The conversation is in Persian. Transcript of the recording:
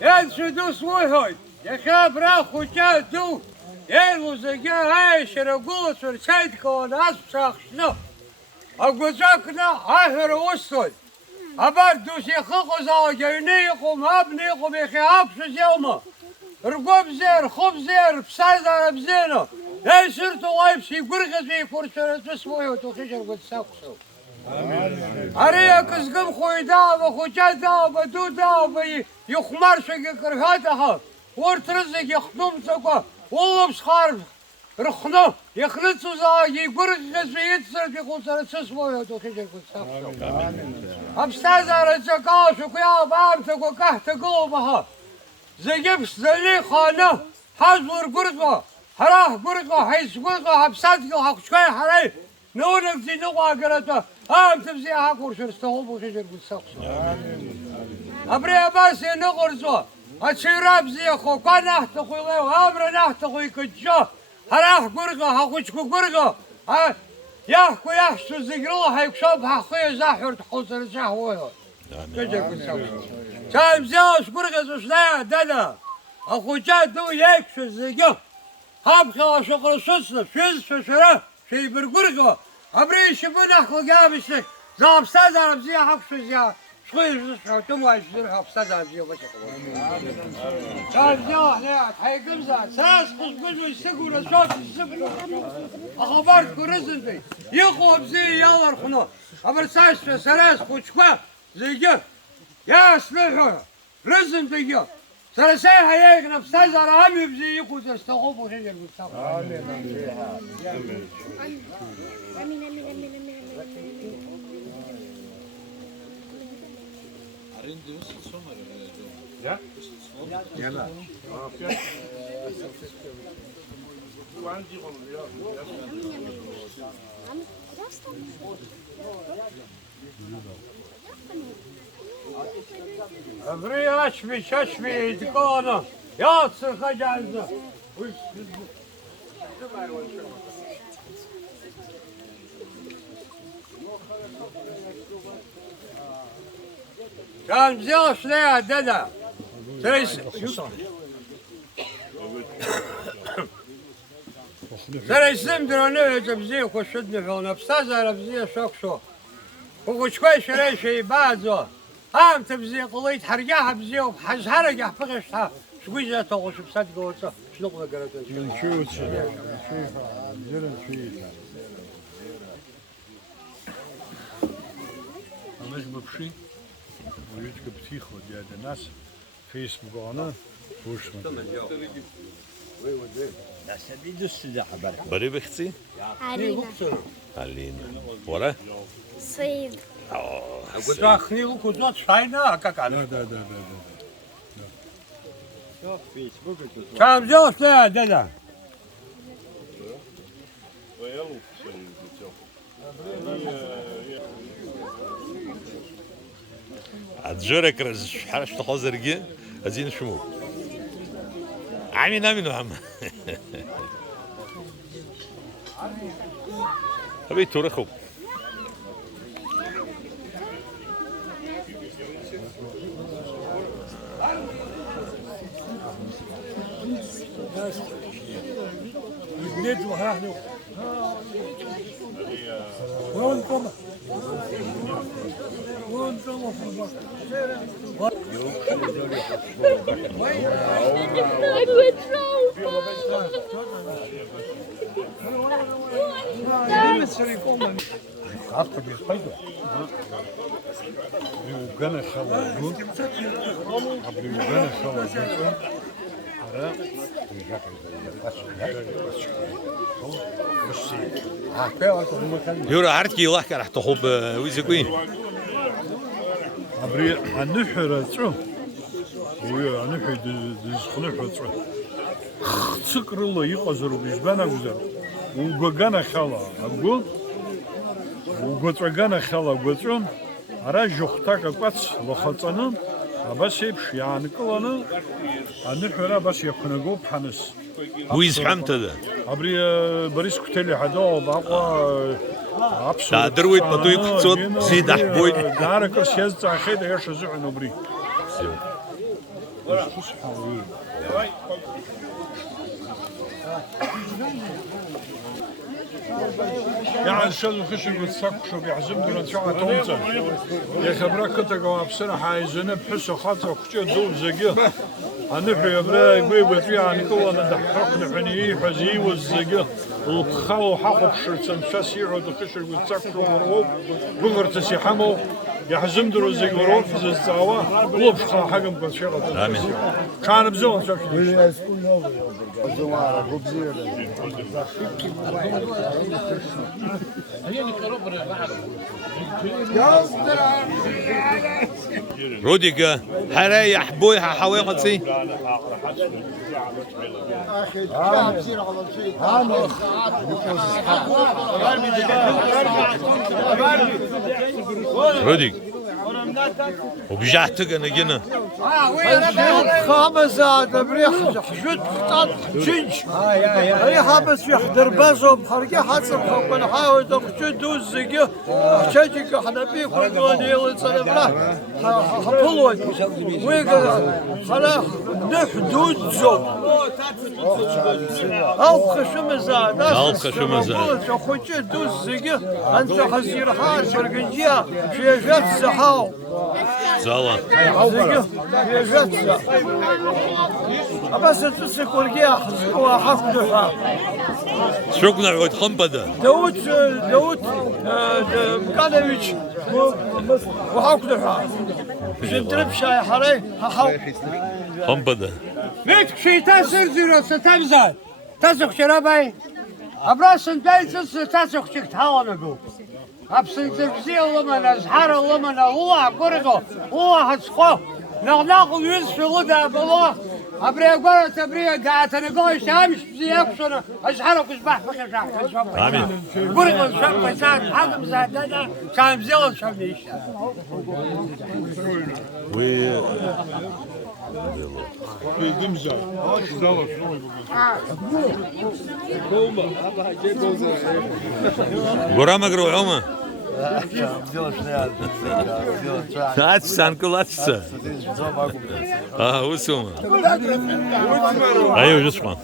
ينشدوا سويهاي يخاف راخو جادو يلو زجا هاي شرقوس ورسايد كوناس شاخشنا أقوزاكنا هاهر وصل أبردوس يخوخو زاجينيكم أبنيكم يخيابش زيوما رقوب زير خب زير بسايدة بزينة لا سرتو وايبسي قرغز بي فرسرة تسويه وتخشر قد ساقسو أريا كزقم خوي دابا خوجا دابا دو دابا يخمر شقي كرهاتها ورترزق يخدم سقا والله بسخار رخنا يخلصوا زاجي قرغز بي يتسر في خسرة تسويه وتخشر قد ساقسو أبستاذ رزقاش وكيا بامتك وكهت قوبها زجبس زلي خانه حزور قرغة هراه قرغة حيث قرغة هبساتك وحقشكي حري نونك زي نقوى قرأته تبزي هاكور شرستهوب وشجر بالسقسو أبري أباسي نقرزو أتشيراب زي أخو كان نحتخو يليو أبرا نحتخو يكجو هراه قرغة هاكوشكو قرغة يحكو يحشو زيقروها يكشوب حقوية زاحر تحوصر زاحوية شجر بالسقسو شايم زيوش قرغة زوشلايا دادا أخو جادو يكشو زيقو هابخي وشقر سوسنا شوز شوشره شي برقرقه أبري شبون أخو جابسك زاب سادة بزيا حقش زيا شوي شو وايش زرها بسادة بزيا بشكل شايف زيا لا تحيقم زاد ساس قصقص ويستقوا لصوت السبب أخبارك كرزنتي يخو بزيا يلا رخنا أبر ساس سراس خوشكوا زيجا يا سلحو رزنتي يا سرسي هيك نفسي زرامي بزي يكو تستخوف وشجر بالسقف آمين آمين Ja? Ja. أبري أشفي دكانة يا تصرخ جالسة كان زيوش ليه دادا ترى يسلم دروني تبزيه وشدني في نفسه بزيه شوك شو وشوي شري شي بعده تبزيه قضيت حرقاها بزيه وحز حرقه فقشتها شوي جا توغش بصدق وصف شنو قلت شو مش ببشي ويجيك بتيخو ديال الناس فيسبوك انا فوش بري بختي علينا ورا صيد قلت اخني وكنت شاينا هكاك على دا كم زوج لا دادا عتجرك رز حرش تحوزر جي ازين شمو عمي نامي عم ابي تورخو ندوا ها وين كم وين كم عرفت بالفايدة وقنا شاور عبري وقنا شاور يورا عرتكي الله كان راح تحب ويزكوين عبري هنحر ترو ويا هنحر دزخنحر ترو سكر الله يقزرو بيجبانا وزرو وقنا خلا أقول وقطعنا خلا قطعن أرا جختك قطع لخطنا بس يبش يعني كلنا هنحر بس يكونجو بحنس ويز حمت هذا عبري بريس كتلي حدا بقى عبسو درويت بدو يقصد زيد حبوي دارك سياز تاخيد ايش زعن بري يعني شل خشن بالسق شو بيعزم دون شو عتونته يا خبرك كنت جواب سنة حايزنا بحس خاطر كتير دول زجيا هنحي يا برا يقول بتوي يعني كوا ندحرق نحني حزي والزجيا الخو حقق شرطن فسيع ودخشر بالسق شو مروب بغر تسيحمو يحزم دول زجورون في الزاوة قلوب شخا حقم كل شيء آمين. كان بزون شو روديك حريح بوي حواقتي روديك وبجحتك انا جنا خامسة بريح حشود قطط شنش ريحة بس يحضر بازهم حركة حسب خبنا حاول تخشود دوزك حشاجك حنبي خلقوني وصلنا حبلوي ويقول خلا نحدود زو أو خشمزة أو خشمزة. خوش دوزك أنت حسير حال برقنجيا في جات سحاو زالا في جات بس تسك ورقيا حسكوا حفظها شكرا عود خنبدة داود مكانويتش وحاكلها جندرب شاي حري خنبدة Već šita srđiro se tam zad. Tazok će rabaj. A brasan dajca se tazok će htala me gu. Absente vzio lomana, zhara lomana, ula gorgo, ula hatsko. Nagnaku yüz filu da balo. Abriya gora tabriya gaatana goy şamiş bizi yaksana. Azhara kuzbah bakın şahkan آمين. Gorgo şahkan şahkan hadım zaten da şahim zilin şahkan işte. و في دمزة شو دالو شنو غرامك روحوما هات سانكولاتسا اه وسوما ايوه جسمان